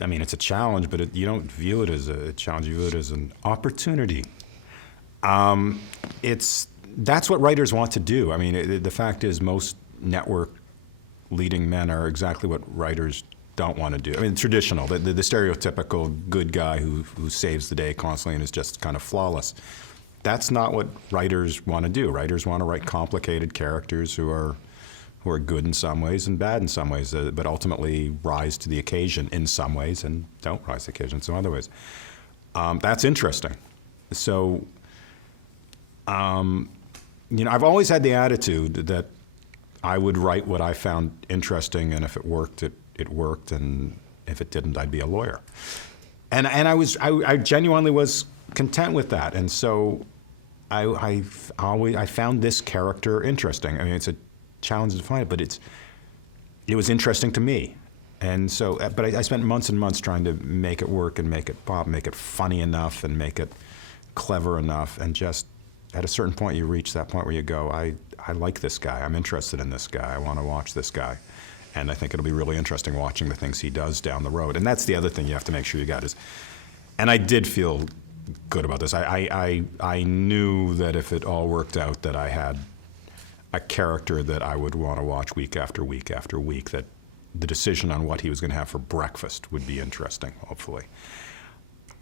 I mean, it's a challenge, but you don't view it as a challenge. You view it as an opportunity. That's what writers want to do. I mean, the fact is, most network leading men are exactly what writers don't want to do. I mean, traditional, the stereotypical good guy who saves the day constantly and is just kind of flawless. That's not what writers want to do. Writers want to write complicated characters who are good in some ways and bad in some ways, but ultimately rise to the occasion in some ways and don't rise to the occasion in some other ways. That's interesting. So, I've always had the attitude that I would write what I found interesting, and if it worked, it worked, and if it didn't, I'd be a lawyer. And I genuinely was content with that, and so I found this character interesting. I mean, it's a challenge to find it, but it was interesting to me, and so. But I spent months and months trying to make it work and make it pop, make it funny enough, and make it clever enough, and just. At a certain point, you reach that point where you go, I like this guy. I'm interested in this guy. I want to watch this guy. And I think it'll be really interesting watching the things he does down the road. And that's the other thing you have to make sure you got is, and I did feel good about this. I knew that if it all worked out, that I had a character that I would want to watch week after week after week, that the decision on what he was going to have for breakfast would be interesting, hopefully.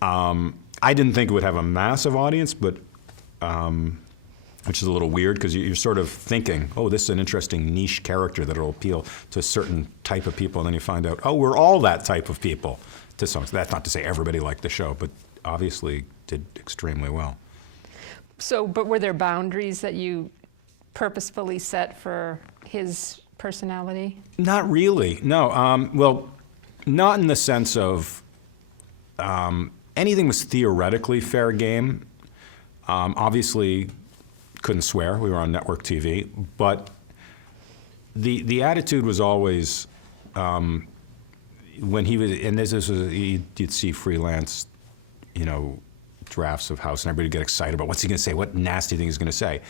I didn't think it would have a massive audience, but which is a little weird because you're sort of thinking, oh, this is an interesting niche character that will appeal to a certain type of people, and then you find out, oh, we're all that type of people. To some extent, that's not to say everybody liked the show, but obviously did extremely well. So, but were there boundaries that you purposefully set for his personality? Not really, no. Well, not in the sense of anything was theoretically fair game. Obviously, couldn't swear. We were on network TV, but the attitude was always when he was, and this was, you'd see freelance, drafts of House, and everybody would get excited about what's he going to say, what nasty thing he's going to say,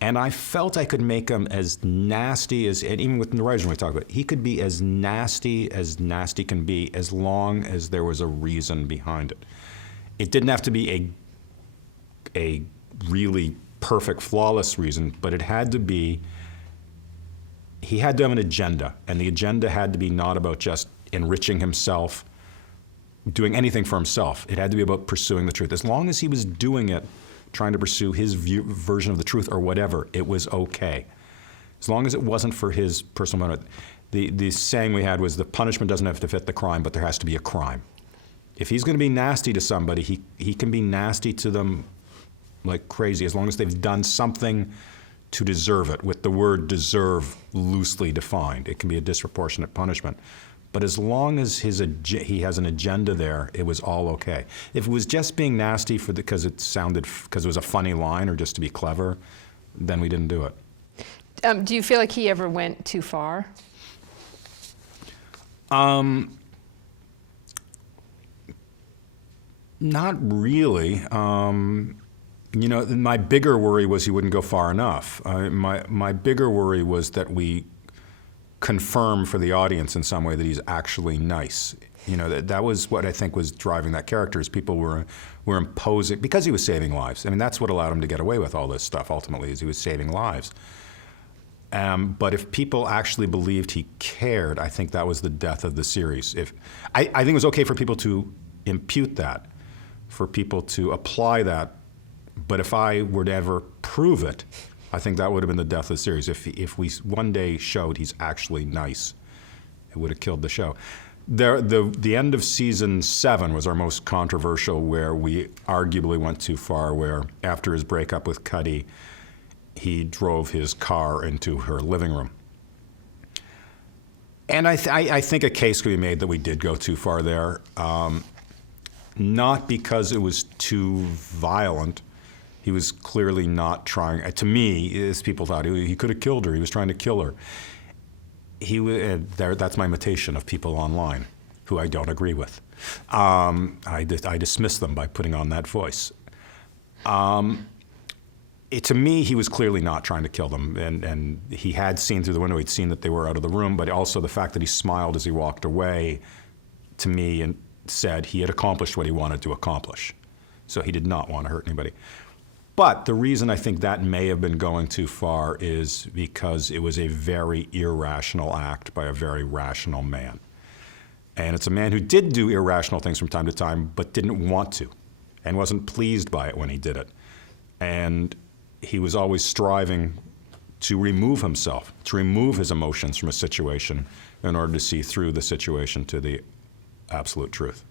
and I felt I could make him as nasty as, and even with the writers when we talk about it, he could be as nasty can be, as long as there was a reason behind it. It didn't have to be a really perfect, flawless reason, but it had to be, he had to have an agenda, and the agenda had to be not about just enriching himself, doing anything for himself. It had to be about pursuing the truth. As long as he was doing it, trying to pursue his version of the truth or whatever, it was okay. As long as it wasn't for his personal motive. The saying we had was the punishment doesn't have to fit the crime, but there has to be a crime. If he's going to be nasty to somebody, he can be nasty to them like crazy, as long as they've done something to deserve it, with the word deserve loosely defined. It can be a disproportionate punishment. But as long as he has an agenda there, it was all okay. If it was just being nasty because it was a funny line or just to be clever, then we didn't do it. Do you feel like he ever went too far? Not really. My bigger worry was he wouldn't go far enough. My bigger worry was that we confirm for the audience in some way that he's actually nice. That was what I think was driving that character, is people were imposing, because he was saving lives. I mean, that's what allowed him to get away with all this stuff, ultimately, is he was saving lives. But if people actually believed he cared, I think that was the death of the series. I think it was okay for people to impute that, for people to apply that, but if I were to ever prove it, I think that would have been the death of the series. If we one day showed he's actually nice, it would have killed the show. The end of season 7 was our most controversial, where we arguably went too far, where after his breakup with Cuddy, he drove his car into her living room. And I think a case could be made that we did go too far there, not because it was too violent. He was clearly not trying, to me, as people thought, he could have killed her. He was trying to kill her. That's my imitation of people online who I don't agree with. I dismiss them by putting on that voice. To me, he was clearly not trying to kill them, and he had seen through the window, he'd seen that they were out of the room, but also the fact that he smiled as he walked away to me and said he had accomplished what he wanted to accomplish. So he did not want to hurt anybody. But the reason I think that may have been going too far is because it was a very irrational act by a very rational man. And it's a man who did do irrational things from time to time, but didn't want to, and wasn't pleased by it when he did it. And he was always striving to remove himself, to remove his emotions from a situation in order to see through the situation to the absolute truth.